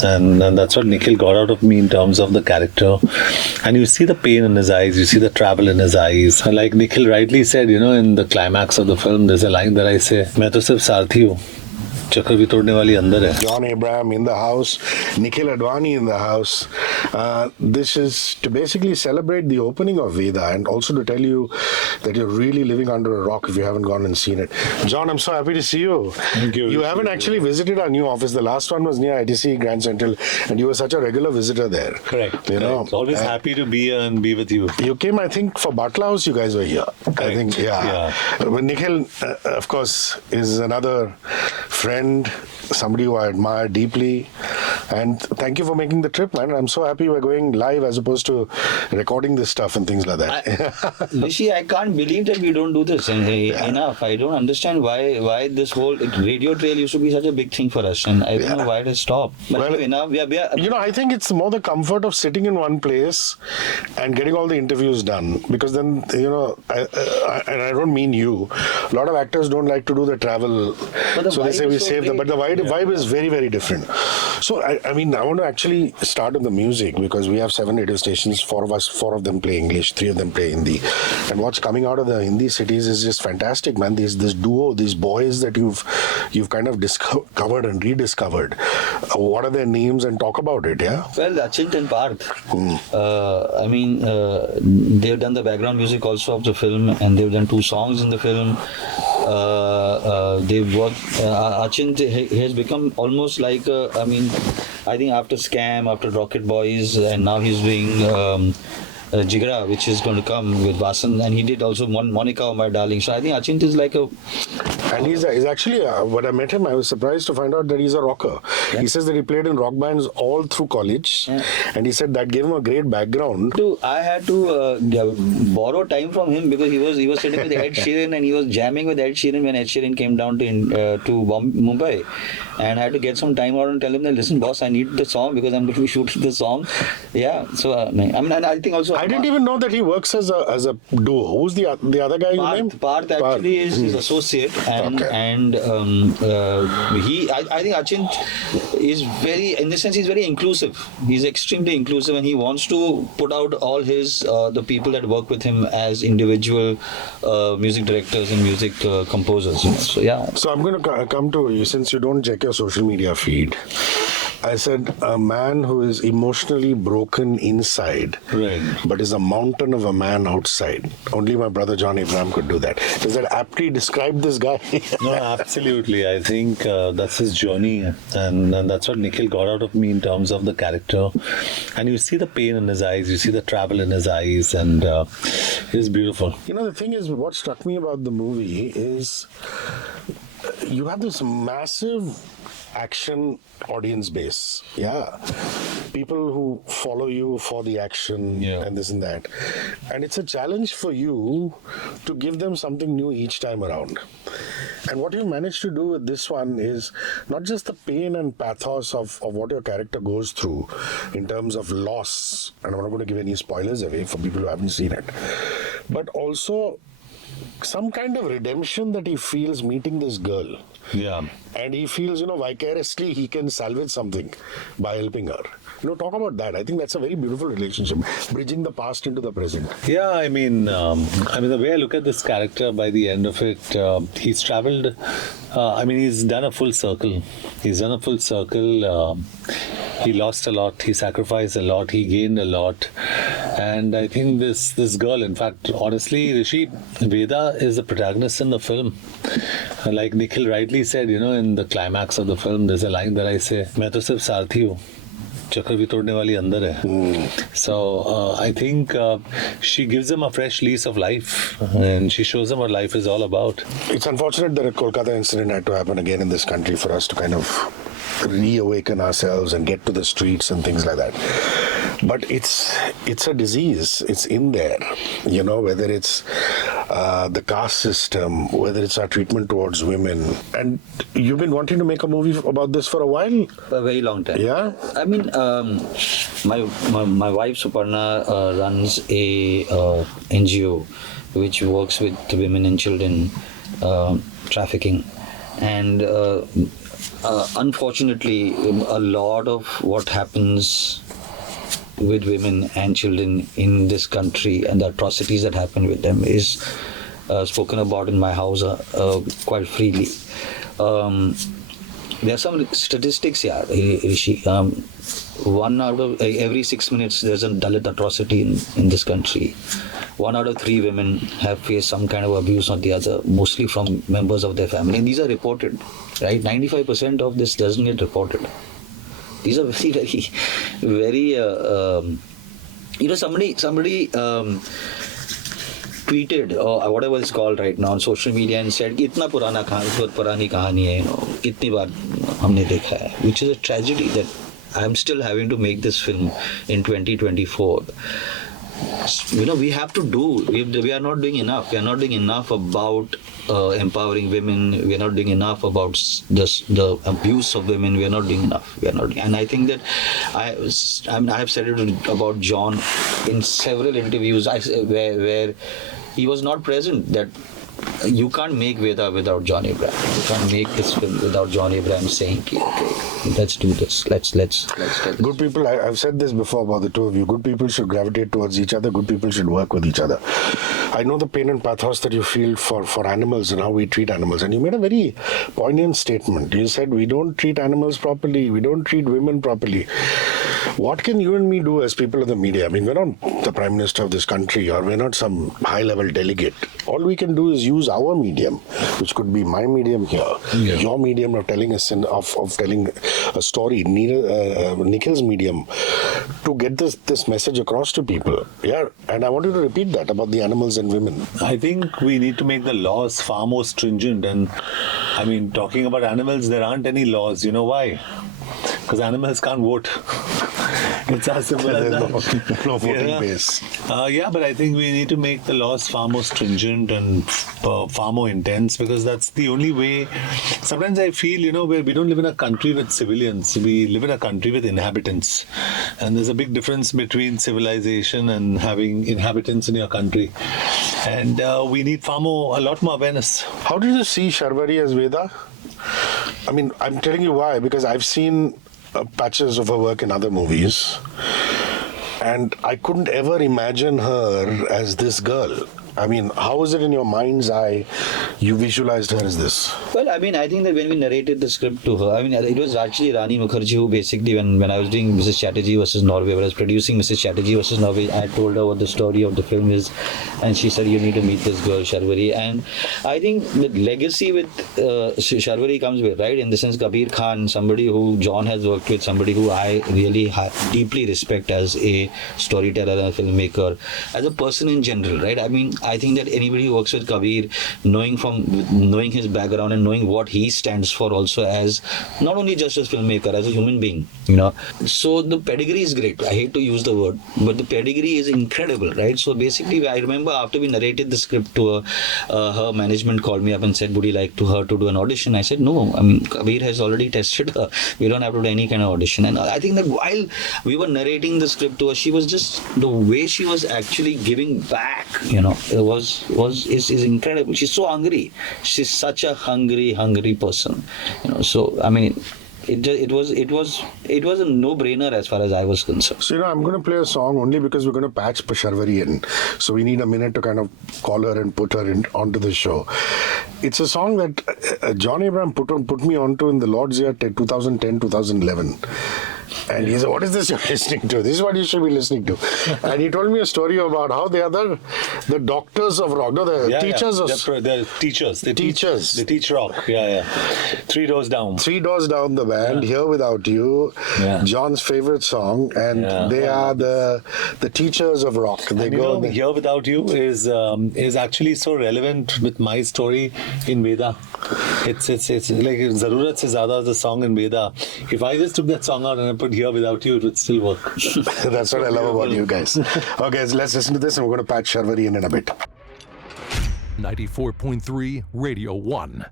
And that's what Nikhil got out of me in terms of the character. And you see the pain in his eyes, you see the travel in his eyes. And like Nikhil rightly said, in the climax of the film, there's a line that I say, मैं तो सिर्फ सारथी हूँ, चक्कर भी तोड़ने वाली अंदर है. John Abraham in the house, Nikhil Advani in the house. This is to basically celebrate the opening of Vedaa and also to tell you that you're really living under a rock if you haven't gone and seen it. John, I'm so happy to see you. Thank you. You haven't actually visited our new office. The last one was near ITC Grand Central and you were such a regular visitor there. Correct. Always happy to be here and be with you. You came, I think, for Batla House, you guys were here. Correct. I think, yeah. But Nikhil, of course, is another friend, somebody who I admire deeply. And thank you for making the trip, man. I'm so happy we're going live as opposed to recording this stuff and things like that. Rishi, I can't believe that we don't do this enough. I don't understand why this whole radio trail used to be such a big thing for us, and I don't know why it has stopped. But Well, enough. I think it's more the comfort of sitting in one place and getting all the interviews done. Because then, and I don't mean you, a lot of actors don't like to do the travel. So they say we save them. But the vibe is very, very different. So, I want to actually start with the music because we have 7 radio stations, 4 of them play English, 3 of them play Hindi. And what's coming out of the Hindi cities is just fantastic, man. This duo, these boys that you've kind of discovered and rediscovered. What are their names and talk about it, yeah? Well, Achint and Parth. They've done the background music also of the film, and they've done 2 songs in the film. They've worked. Achint has become almost like I think after Scam, after Rocket Boys, and now he's doing Jigra, which is going to come with Vasan, and he did also Monica, oh my darling. So I think Achint is like a. And he's actually, when I met him, I was surprised to find out that he's a rocker. Yeah. He says that he played in rock bands all through college, and he said that gave him a great background. I had to borrow time from him because he was sitting with Ed Sheeran and he was jamming with Ed Sheeran when Ed Sheeran came down to Mumbai, and I had to get some time out and tell him that, listen, boss, I need the song because I'm going to be shooting the song. Yeah, so I think also. I didn't even know that he works as a duo. Who's the other guy you named? Parth actually is his associate, and I think Achint is in this sense, he's very inclusive. He's extremely inclusive, and he wants to put out all his the people that work with him as individual music directors and music composers. So yeah. So I'm going to come to you since you don't check your social media feed. I said a man who is emotionally broken inside, right, but is a mountain of a man outside. Only my brother John Abraham could do that. Does that aptly describe this guy? No, absolutely. I think that's his journey, and that's what Nikhil got out of me in terms of the character. And you see the pain in his eyes, you see the travel in his eyes, and it's beautiful. The thing is, what struck me about the movie is you have this massive action audience base, people who follow you for the action and this and that, and it's a challenge for you to give them something new each time around. And what you managed to do with this one is not just the pain and pathos of what your character goes through in terms of loss, and I'm not going to give any spoilers away for people who haven't seen it, but also some kind of redemption that he feels meeting this girl. Yeah. And he feels, vicariously he can salvage something by helping her. Talk about that. I think that's a very beautiful relationship, bridging the past into the present. Yeah, the way I look at this character, by the end of it, he's traveled. He's done a full circle. He lost a lot. He sacrificed a lot. He gained a lot. And I think this girl, in fact, honestly, Rishi, Vedaa is the protagonist in the film. Like Nikhil rightly said, in the climax of the film, there's a line that I say, मैं तो सिर्फ सारथी हूँ, चक्कर भी तोड़ने वाली अंदर है. So I think she gives him a fresh lease of life, and she shows him what life is all about. It's unfortunate that a Kolkata incident had to happen again in this country for us to kind of reawaken ourselves and get to the streets and things like that. But it's a disease. It's in there, whether it's the caste system, whether it's our treatment towards women. And you've been wanting to make a movie about this for a while? A very long time. Yeah? My wife Suparna runs a NGO which works with women and children trafficking. And unfortunately, a lot of what happens with women and children in this country and the atrocities that happen with them is spoken about in my house quite freely. There are some statistics here, Rishi. 1 out of every 6 minutes there's a Dalit atrocity in this country. 1 out of 3 women have faced some kind of abuse or the other, mostly from members of their family. And these are reported, right? 95% of this doesn't get reported. These are very, very, very, somebody tweeted or whatever it's called right now on social media and said, "Itna purani kahani hai, itni baar humne dekha hai," which is a tragedy that I'm still having to make this film in 2024. We have to do. We are not doing enough. We are not doing enough about empowering women. We are not doing enough about the abuse of women. We are not doing enough. We are not. And I think that I have said it about John in several interviews where he was not present. That you can't make Vedaa without John Abraham. You can't make this film without John Abraham saying, "Okay, let's do this. Let's get this." Good people, I've said this before about the two of you. Good people should gravitate towards each other. Good people should work with each other. I know the pain and pathos that you feel for animals and how we treat animals. And you made a very poignant statement. You said, we don't treat animals properly. We don't treat women properly. What can you and me do as people of the media? I mean, we're not the Prime Minister of this country or we're not some high-level delegate. All we can do is use our medium, which could be my medium here, your medium of telling of telling a story, Nikhil's medium, to get this message across to people. Yeah, and I want you to repeat that about the animals and women. I think we need to make the laws far more stringent. And I mean, talking about animals, there aren't any laws. You know why? Because animals can't vote. It's as simple as that. No voting base. But I think we need to make the laws far more stringent and far more intense, because that's the only way. Sometimes I feel, where we don't live in a country with civilians, we live in a country with inhabitants. And there's a big difference between civilization and having inhabitants in your country. And we need a lot more awareness. How did you see Sharvari as Vedaa? I mean, I'm telling you why, because I've seen patches of her work in other movies, and I couldn't ever imagine her as this girl. I mean, how is it in your mind's eye you visualized her as this? Well, I mean, I think that when we narrated the script to her, I mean, it was actually Rani Mukherjee who basically, when I was doing Mrs. Chatterjee versus Norway, when I was producing Mrs. Chatterjee versus Norway, I told her what the story of the film is, and she said, you need to meet this girl, Sharvari. And I think the legacy with Sharvari comes with, right? In the sense, Kabir Khan, somebody who John has worked with, somebody who I really deeply respect as a storyteller and a filmmaker, as a person in general, right? I mean, I think that anybody who works with Kabir, knowing his background and knowing what he stands for also as, not only just as filmmaker, as a human being, So the pedigree is great. I hate to use the word, but the pedigree is incredible, right? So basically, I remember after we narrated the script to her, her management called me up and said, would you like her to do an audition? I said, no, I mean, Kabir has already tested her. We don't have to do any kind of audition. And I think that while we were narrating the script to her, she was just, the way she was actually giving back, is incredible. She's so hungry. She's such a hungry person. So I mean, it was a no-brainer as far as I was concerned. So I'm going to play a song only because we're going to patch Sharvari in. So we need a minute to kind of call her and put her onto the show. It's a song that John Abraham put me onto in the Lord's year 2010-2011. And he said, what is this you're listening to? This is what you should be listening to. And he told me a story about how they are the doctors of rock. No, the teachers of... The teachers. They teach rock. 3 doors down. 3 doors down the band, Here Without You, John's favorite song. And they are the teachers of rock. They go Here Without You is actually so relevant with my story in Vedaa. It's like Zarurat Se Zyada is a song in Vedaa. If I just took that song out and I put Here Without You, it would still work. That's what I love about you guys. Okay, let's listen to this and we're going to patch Sharvari in a bit. 94.3 Radio 1.